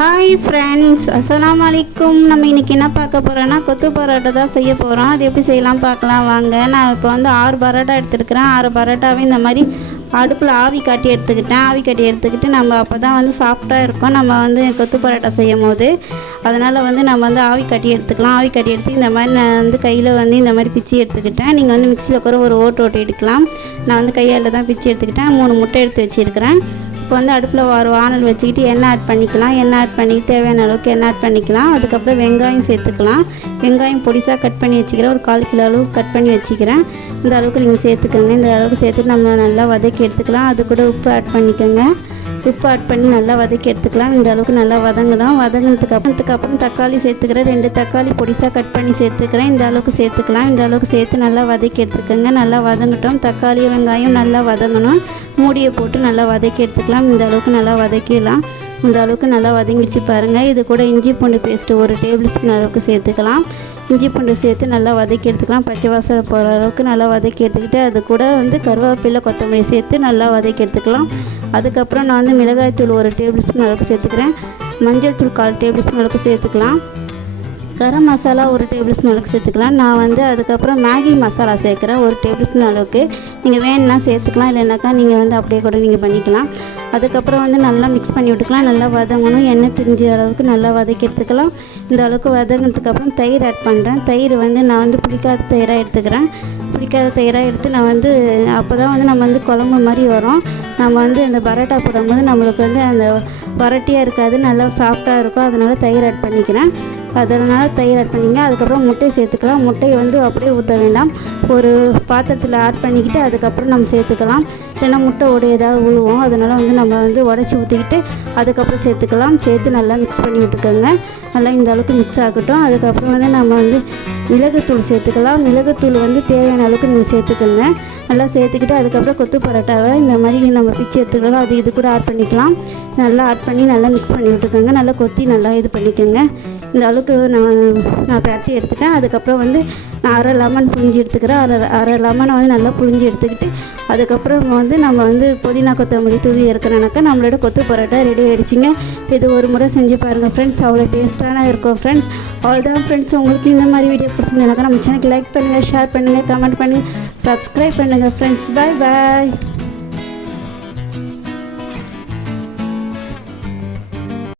Hi friends அஸ்லாம் வலைக்கும் நம்ம இன்றைக்கி என்ன பார்க்க போகிறோன்னா கொத்து பரோட்டா தான் செய்ய போகிறோம் அது எப்படி செய்யலாம் பார்க்கலாம். வாங்க. நான் இப்போ வந்து ஆறு பரோட்டா எடுத்துருக்கிறேன். ஆறு பரோட்டாவே இந்த மாதிரி அடுப்பில் ஆவி காட்டி எடுத்துக்கிட்டேன். ஆவி காட்டி எடுத்துக்கிட்டு நம்ம அப்போ தான் வந்து சாஃப்டாக இருக்கும். நம்ம வந்து கொத்து பரோட்டா செய்யும் போது. அதனால் வந்து நம்ம வந்து ஆவி காட்டி எடுத்துக்கலாம். ஆவி காட்டி எடுத்து இந்த மாதிரி நான் வந்து கையில் வந்து இந்த மாதிரி பிச்சு எடுத்துக்கிட்டேன். நீங்கள் வந்து மிக்சியில் கூட ஒரு ஓட்டு ஓட்டு எடுக்கலாம். நான் வந்து கையால் தான் பிச்சு எடுத்துக்கிட்டேன். மூணு முட்டை எடுத்து வச்சுருக்கிறேன். இப்போ வந்து அடுப்பில் ஒரு வானல் வச்சுக்கிட்டு எண்ணெய் ஆட் பண்ணிக்கலாம். எண்ணெய் ஆட் பண்ணி தேவையான அளவுக்கு எண்ணெய் ஆட் பண்ணிக்கலாம். அதுக்கப்புறம் வெங்காயம் சேர்த்துக்கலாம். வெங்காயம் பொடிசாக கட் பண்ணி வச்சுக்கிறேன். ஒரு கால் கிலோ அளவுக்கு கட் பண்ணி வச்சுக்கிறேன். இந்த அளவுக்கு நீங்கள் சேர்த்துக்கோங்க. இந்த அளவுக்கு சேர்த்துட்டு நம்ம நல்லா வதக்கி எடுத்துக்கலாம். அது கூட உப்பு ஆட் பண்ணிக்கோங்க. உப்பு ஆட் பண்ணி நல்லா வதக்கி எடுத்துக்கலாம். இந்த அளவுக்கு நல்லா வதங்கணும். வதங்கினதுக்கு அப்புறத்துக்கு அப்புறம் தக்காளி சேர்த்துக்கிறேன். ரெண்டு தக்காளி பொடிசாக கட் பண்ணி சேர்த்துக்கிறேன். இந்த அளவுக்கு சேர்த்துக்கலாம். இந்த அளவுக்கு சேர்த்து நல்லா வதக்கி எடுத்துக்கோங்க. நல்லா வதங்கட்டும். தக்காளி வெங்காயம் நல்லா வதங்கணும். மூடியை போட்டு நல்லா வதக்கி எடுத்துக்கலாம். இந்த அளவுக்கு நல்லா வதக்கிடலாம். இந்த அளவுக்கு நல்லா வதங்கிடுச்சு பாருங்கள் இது கூட இஞ்சி பூண்டு பேஸ்ட்டு ஒரு டேபிள் ஸ்பூன் அளவுக்கு சேர்த்துக்கலாம். இஞ்சி பூண்டு சேர்த்து நல்லா வதக்கி எடுத்துக்கலாம். பச்சை வாசனை போகிற அளவுக்கு நல்லா வதக்கி எடுத்துக்கிட்டு அது கூட வந்து கருவேப்பிலை கொத்தமல்லி சேர்த்து நல்லா வதக்கி எடுத்துக்கலாம். அதுக்கப்புறம் நான் வந்து மிளகாய்த்தூள் ஒரு டேபிள் ஸ்பூன் அளவுக்கு சேர்த்துக்கிறேன். மஞ்சள் தூள் கால் டேபிள் ஸ்பூன் அளவுக்கு சேர்த்துக்கலாம். கரம் மசாலா ஒரு டேபிள் ஸ்பூன் அளவுக்கு சேர்த்துக்கலாம். நான் வந்து அதுக்கப்புறம் மேகி மசாலா சேர்க்குறேன். ஒரு டேபிள் ஸ்பூன் அளவுக்கு. நீங்கள் வேணும்னா சேர்த்துக்கலாம். இல்லைனாக்கா நீங்கள் வந்து அப்படியே கூட நீங்கள் பண்ணிக்கலாம். அதுக்கப்புறம் வந்து நல்லா மிக்ஸ் பண்ணி விட்டுக்கலாம். நல்லா வதங்கணும். எண்ணெய் பிரிஞ்ச அளவுக்கு நல்லா வதக்கி எடுத்துக்கலாம் இந்த அளவுக்கு வதங்கினதுக்கப்புறம் தயிர் ஆட் பண்ணுறேன் தயிர் வந்து நான் வந்து பிடிக்காத தயிராக எடுத்துக்கிறேன். பிடிக்காத தயிராக எடுத்து நான் வந்து அப்போ தான் வந்து நம்ம வந்து குழம்பு மாதிரி வரும். நம்ம வந்து அந்த பரோட்டா போடும்போது நம்மளுக்கு வந்து அந்த வரட்டியாக இருக்காது நல்லா சாஃப்டாக இருக்கும். அதனால் தயிர் ஆட் பண்ணிக்கிறேன். அதனால் தயிர் ஆட் பண்ணிங்க. அதுக்கப்புறம் முட்டையை சேர்த்துக்கலாம். முட்டையை வந்து அப்படியே ஊற்ற வேண்டாம். ஒரு பாத்திரத்தில் ஆட் பண்ணிக்கிட்டு அதுக்கப்புறம் நம்ம சேர்த்துக்கலாம். இல்லைன்னா முட்டை உடையதாக விழுவோம் அதனால் வந்து நம்ம வந்து உடச்சி ஊற்றிக்கிட்டு அதுக்கப்புறம் சேர்த்துக்கலாம். சேர்த்து நல்லா மிக்ஸ் பண்ணி விட்டுக்கோங்க. நல்லா இந்த அளவுக்கு மிக்ஸ் ஆகட்டும். அதுக்கப்புறம் வந்து நம்ம வந்து மிளகுத்தூள் சேர்த்துக்கலாம். மிளகுத்தூள் வந்து தேவையான அளவுக்கு நீங்கள் சேர்த்துக்கோங்க. நல்லா சேர்த்துக்கிட்டு அதுக்கப்புறம் கொத்து பரோட்டாவை இந்த மாதிரி நம்ம பிச்சு எடுத்துக்கலாம். அது இது கூட ஆட் பண்ணிக்கலாம். நல்லா ஆட் பண்ணி நல்லா மிக்ஸ் பண்ணி விட்டுக்கோங்க நல்லா கொத்தி நல்லா இது பண்ணிக்கோங்க. இந்த அளவுக்கு நான் நான் பரட்டி எடுத்துட்டேன். அதுக்கப்புறம் வந்து நான் அரை லெமன் புழிஞ்சு எடுத்துக்கிறேன். அரை அரை லெமனை வந்து நல்லா புழிஞ்சு எடுத்துக்கிட்டு அதுக்கப்புறம் வந்து நம்ம வந்து புதினா கொத்தமல்லி தூவி இருக்கிறனாக்கா நம்மளோட கொத்து பரோட்டா ரெடி ஆகிடுச்சிங்க இது ஒரு முறை செஞ்சு பாருங்கள் ஃப்ரெண்ட்ஸ் அவ்வளோ டேஸ்ட்டான இருக்கும் ஃப்ரெண்ட்ஸ் அவ்வளோதான் ஃப்ரெண்ட்ஸ் உங்களுக்கு இந்த மாதிரி வீடியோ பிடிச்சிருந்தாக்கா நம்ம சேனலுக்கு லைக் பண்ணுங்கள் ஷேர் பண்ணுங்கள் கமெண்ட் பண்ணுங்கள் சப்ஸ்கிரைப் பண்ணுங்கள் ஃப்ரெண்ட்ஸ் பாய் பாய்